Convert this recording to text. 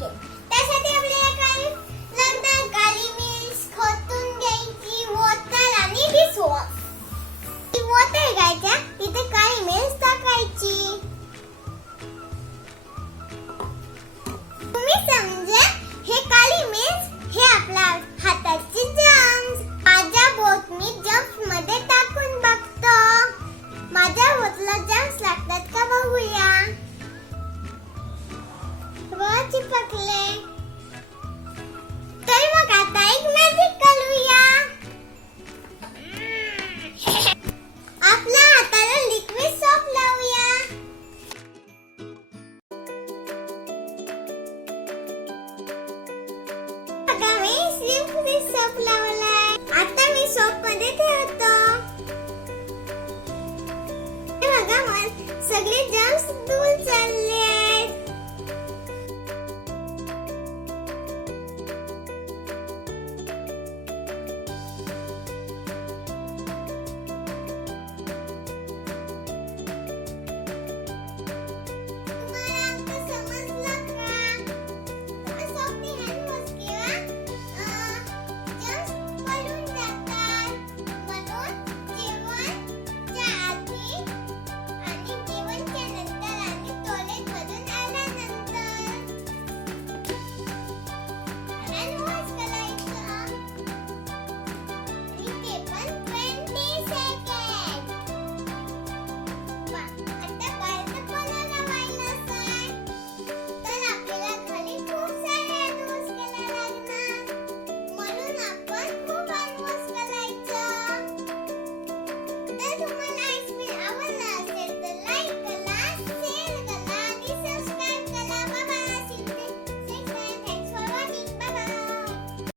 ठीक आहे. त्यासाठी आपल्याला काय लागणार? काळी मिर्च खोतून घ्यायची, वॉटर आणि डिशवॉश. ती वॉटर घ्यायच्या, तिथे काळी मिर्च टाकायची. तुम्ही समजा हे काळी मिर्च हे आपल्या हाताची जर्म्स. माझ्या बोट मी जर्म्स मध्ये टाकून बघतो. माझ्या बोटला जर्म्स लागतात का बघूया. चिपकले. तर मग आता एक मॅजिक करूया. आपल्या हाताला लिक्विड सोप लावूया. आता मी लिक्विड सोप लावलाय. आता मी सोप मध्ये ठेवतो. हे बघा, मग सगळे जर्म्स दूर चालले.